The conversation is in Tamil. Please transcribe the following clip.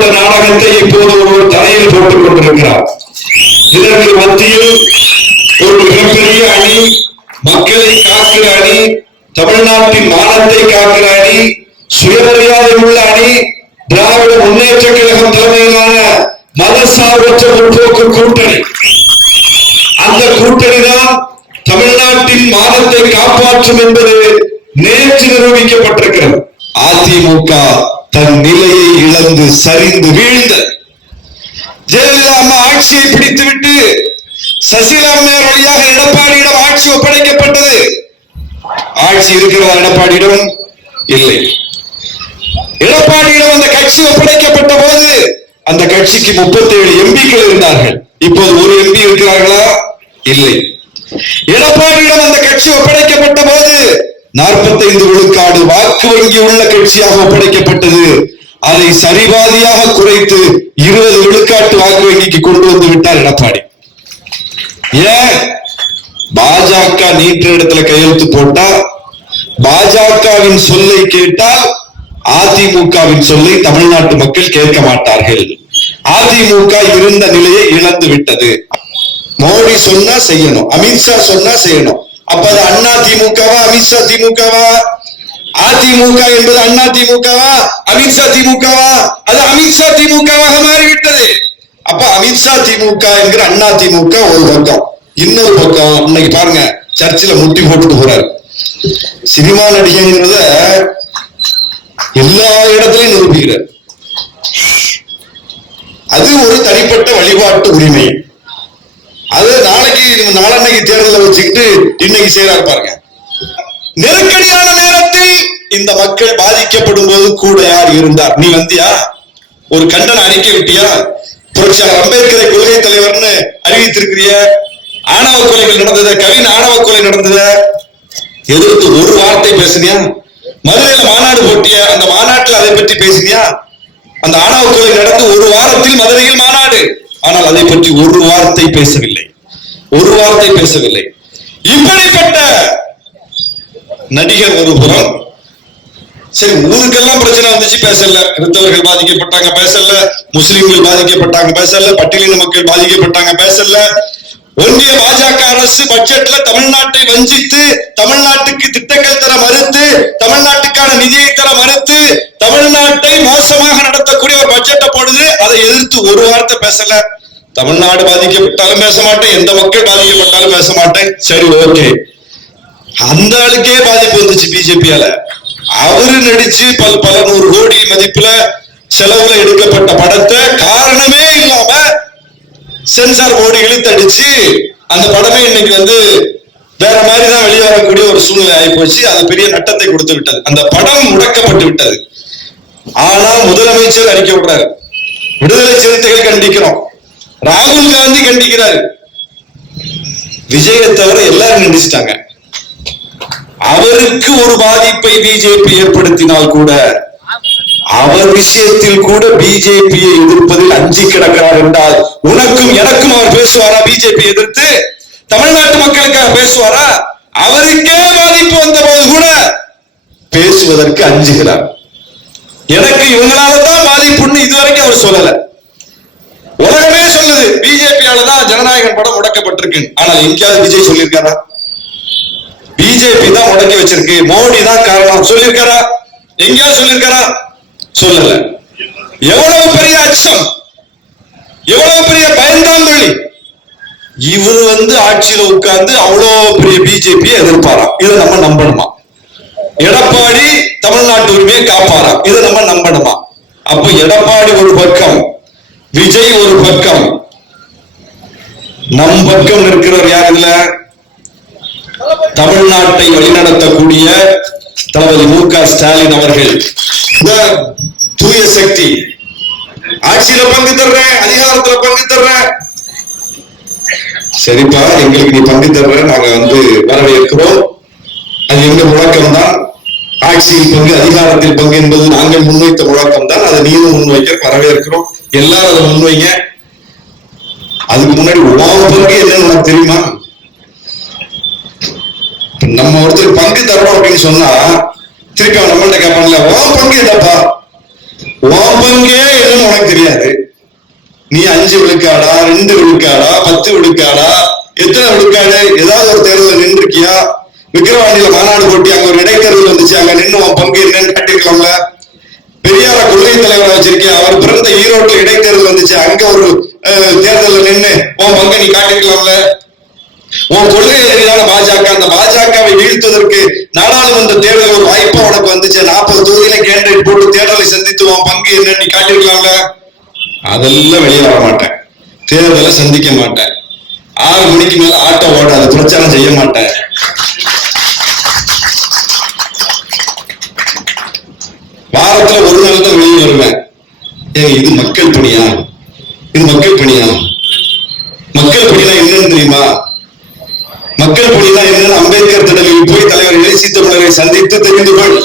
போட்ட நாடகத்தை இப்போது ஒருவர் தலையில் போட்டுக் கொண்டிருக்கிறார். இதற்கு மத்தியில் ஒரு மிகப்பெரிய அணி, மக்களை காக்கிற அணி, தமிழ்நாட்டின் மானத்தை காக்கிற அணி, சுயமரியாதை உள்ள அணி, திராவிட முன்னேற்ற கழகம் தலைமையிலான மதசார்பற்ற முற்போக்கு கூட்டணி. அந்த கூட்டணி தான் தமிழ்நாட்டின் மானத்தை காப்பாற்றும் என்பது நேற்று நிரூபிக்கப்பட்டிருக்கிறது. அதிமுக தன் நிலையை இழந்து சரிந்து வீழ்ந்த ஜெயலலிதா அம்மா ஆட்சியை பிடித்துவிட்டு சசிகலா அம்மையார் வழியாக எடப்பாடியிடம் ஆட்சி ஒப்படைக்கப்பட்டது. ஆட்சி இருக்கிறதா எடப்பாடியிடம்? இல்லை. எடப்பாடியிடம் அந்த கட்சி ஒப்படைக்கப்பட்ட போது அந்த கட்சிக்கு 37 எம்பிக்கள் இருந்தார்கள். இப்போது ஒரு எம்பி இருக்கிறார்களா? இல்லை. எடப்பாடியிடம் அந்த கட்சி ஒப்படைக்கப்பட்ட போது 45 விழுக்காடு வாக்கு வங்கி உள்ள கட்சியாக ஒப்படைக்கப்பட்டது. அதை சரிபாதியாக குறைத்து 20 விழுக்காட்டு வாக்கு வங்கிக்கு கொண்டு வந்து விட்டார் எடப்பாடி. ஏன்? பாஜக நீட்ட இடத்துல கையெழுத்து போட்டா பாஜகவின் சொல்லை கேட்டால் அதிமுகவின் சொல்லை தமிழ்நாட்டு மக்கள் கேட்க மாட்டார்கள். அதிமுக இருந்த நிலையை இழந்து விட்டது. மோடி சொன்னா செய்யணும், அமித்ஷா சொன்னா செய்யணும். அப்ப அது அண்ணா திமுகவா அமித்ஷா திமுகவா? அதிமுக என்பது அண்ணா திமுகவா அமித்ஷா திமுகவா? அது அமித்ஷா திமுகவாக மாறிவிட்டது. அப்ப அமித்ஷா திமுக என்கிற அண்ணா திமுக ஒரு பக்கம், இன்னொரு பக்கம் இன்னைக்கு பாருங்க சர்ச்சில் முட்டி போட்டுட்டு போறாரு. சினிமா நடிகைங்கிறத எல்லா இடத்திலையும் நிரூபிக்கிறார். அது ஒரு தனிப்பட்ட வழிபாட்டு உரிமை. அது நாளைக்கு தேர்தலில் வச்சுக்கிட்டு இன்னைக்கு செய்யறாரு பாருங்க. நெருக்கடியான நேரத்தில் இந்த மக்கள் பாதிக்கப்படும் போது கூட யார் இருந்தார்? நீ வந்தியா? ஒரு கண்டன அறிக்கை விட்டியா? புரட்சியாளர் அம்பேத்கரை கொள்கை தலைவர்னு அறிவித்திருக்கிறிய? ஆணவ கொலைகள் நடந்தது, கவின் ஆணவ கொலை நடந்தது, எதிர்த்து ஒரு வார்த்தை பேசினியா? மதுரையில மாநாடு போட்டிய, அந்த மாநாட்டில் அதை பற்றி பேசினியா? அந்த ஆணவ கொலை நடந்து ஒரு வாரத்தில் மதுரையில் மாநாடு, ஆனால் அதை பற்றி ஒரு வார்த்தை பேசவில்லை, ஒரு வார்த்தை பேசவில்லை. இப்படிப்பட்ட நடிகர் ஒரு புறம். சரி, ஊருக்கெல்லாம் பிரச்சனை வந்துச்சு, பேசல. கிறிஸ்தவர்கள் பாதிக்கப்பட்டாங்க, பேசல. முஸ்லிம்கள் பாதிக்கப்பட்டாங்க, பேசல. பட்டியலின மக்கள் பாதிக்கப்பட்டாங்க, பேசல. ஒன்றிய பாஜக அரசு பட்ஜெட்ல தமிழ்நாட்டை வஞ்சித்து, தமிழ்நாட்டுக்கு திட்டங்கள் தர மறுத்து, தமிழ்நாட்டுக்கான நிதியை தர மறுத்து, தமிழ்நாட்டை மோசமாக நடத்தக்கூடிய ஒரு பட்ஜெட்டை போடுது. அதை எதிர்த்து ஒரு வார்த்தை பேசல. தமிழ்நாடு பாதிக்கப்பட்டாலும் பேச மாட்டேன், எந்த மக்கள் பாதிக்கப்பட்டாலும் பேச மாட்டேன். சரி, ஓகே. அந்த ஆளுக்கே பாதிப்பு வந்துச்சு பிஜேபியால. அவரு நடிச்சு பல நூறு கோடி மதிப்புல செலவுல எடுக்கப்பட்ட படத்தை காரணமே இல்லாம சென்சார் போர்டு இழுத்தடிச்சு அந்த படமே இன்னைக்கு வேற மாதிரிதான் வெளியாகக்கூடிய ஒரு சூழ்நிலை ஆகி போச்சு. அது பெரிய நட்டத்தை கொடுத்து விட்டது. அந்த படம் முடக்கப்பட்டு விட்டது. ஆனா முதலமைச்சர் அறிக்கை விடுறாரு, விடுதலை சிறுத்தைகள் கண்டிக்கிறோம், ராகுல் காந்தி கண்டிக்கிறாரு, விஜயை தவிர எல்லாரும் கண்டிச்சிட்டாங்க. அவருக்கு ஒரு பாதிப்பை பிஜேபி ஏற்படுத்தினால் கூட, அவர் விஷயத்தில் கூட பிஜேபியை எதிர்ப்பதில் அஞ்சி கிடக்கிறார் என்றால், உனக்கும் எனக்கும் அவர் பேசுவாரா? பிஜேபி எதிர்த்து தமிழ்நாட்டு மக்களுக்காக பேசுவாரா? அவருக்கே பாதிப்பு வந்த போது கூட பேசுவதற்கு அஞ்சுகிறார். எனக்கு இவங்களாலதான் பாதிப்புன்னு இதுவரைக்கும் அவர் சொல்லல. உலகமே சொல்லுது பிஜேபியாலதான் ஜனநாயகன் படம் முடக்கப்பட்டிருக்கு. ஆனால் எங்கேயாவது விஜய் சொல்லியிருக்காரா? பிஜேபி தான் முடக்கி வச்சிருக்கு, மோடி தான் காரணம் சொல்லியிருக்காரா? எங்கேயாவது சொல்லியிருக்காரா? சொல்லல. எவ்வளவு பெரிய அச்சம், எவ்வளவு பெரிய பயந்தாங்கொள்ளி. இவர் ஆட்சியில உட்கார்ந்து அவ்வளவு பெரிய பிஜேபியை எதிர்ப்பாராம். இதை நம்ம நம்பணுமா? எடப்பாடி தமிழ்நாட்டு உரிமையை காப்பாராம். இதை நம்ம நம்பணுமா? அப்ப எடப்பாடி ஒரு பக்கம், விஜய் ஒரு பக்கம், நம் பக்கம் இருக்கிறவர் யார்? இதுல தமிழ்நாட்டை வழிநடத்தக்கூடிய தளபதி மு.க. ஸ்டாலின் அவர்கள். தூய சக்தி, ஆட்சியில பங்கு தர்றேன், அதிகாரத்துல பங்கு தர்றேன். சரிப்பா, எங்களுக்கு நீ பங்கு தர்ற, நாங்க வரவேற்கிறோம். அது எங்க முழக்கம் தான். ஆட்சியில் பங்கு, அதிகாரத்தில் பங்கு என்பது நாங்கள் முன்வைத்த முழக்கம் தான். அதை நீரும் முன்வைக்க வரவேற்கிறோம். எல்லாரும் அதை முன்வைங்க. அதுக்கு முன்னாடி பங்கு என்னன்னு உனக்கு தெரியுமா? நம்ம ஒருத்தர் பங்கு தரோம் அப்படின்னு சொன்னா திருப்பி அவன் நம்மள்ட்ட கேட்பான்ல, உன் பங்கு என்னப்பா, உன் பங்கே என்னன்னு உனக்கு தெரியாது. நீ 5 விழுக்காடா, 2 விழுக்காடா, 10 விழுக்காடா, எத்தனை விழுக்காடு? ஏதாவது ஒரு தேர்தலில் நின்று இருக்கியா? விக்கிரவாண்டியில மாநாடு போட்டி அங்க ஒரு இடைத்தேர்தல் வந்துச்சு, அங்க நின்று உன் பங்கு என்னன்னு காட்டிருக்கலாம்ல. பெரியார கொள்கை தலைவரை வச்சிருக்கியா, அவர் பிறந்த ஈரோட்டில் இடைத்தேர்தல் வந்துச்சு, அங்க ஒரு தேர்தலில் நின்று உன் பங்கை நீ காட்டிருக்கலாம்ல. உன் கொள்கை எதிரான பாஜக, அந்த பாஜகவை வீழ்த்துவதற்கு நாடாளுமன்ற தேர்தல் ஒரு வாய்ப்பா உனக்கு வந்துச்சு, 40 தொகுதியில கேண்டிடேட் போட்டு தேர்தலை சந்தித்து உன் பங்கு என்னன்னு நீ காட்டிருக்கலாம்ல. அதெல்லாம் வெளியே வர மாட்டேன், தேர்தலை சந்திக்க மாட்டேன், 6 மணிக்கு மேல ஆட்டோ ஓடாது, பிரச்சாரம் செய்ய மாட்டேன். வாரத்துல ஒரு நாள் தான் வெளியே வருவேன். இது மக்கள் பணியா? இது மக்கள் பணியா? மக்கள் பணினா என்னன்னு தெரியுமா? மக்கள் பணினா என்னன்னு அம்பேத்கர் திடலில் போய் தலைவர் எழுச்சி தமிழரை சந்தித்து தெரிந்து கொள்.